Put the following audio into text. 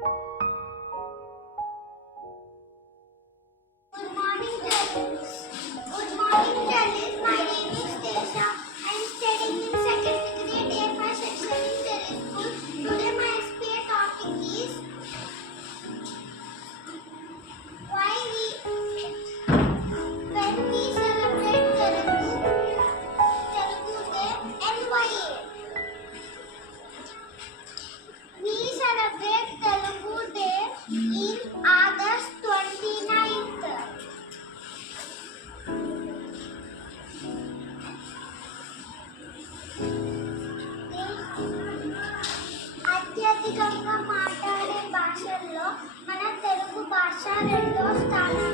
Good morning, Dennis. Good morning, Dennis. My name is Tesha. I am studying in second grade A5 section in Delhi School. Today my SPA topic is why we when we celebrate Telugu Day NYA. We celebrate Telugu Day in August 29th. అత్యధికంగా మాట్లాడే భాషల్లో మన తెలుగు భాష రెండో స్థానం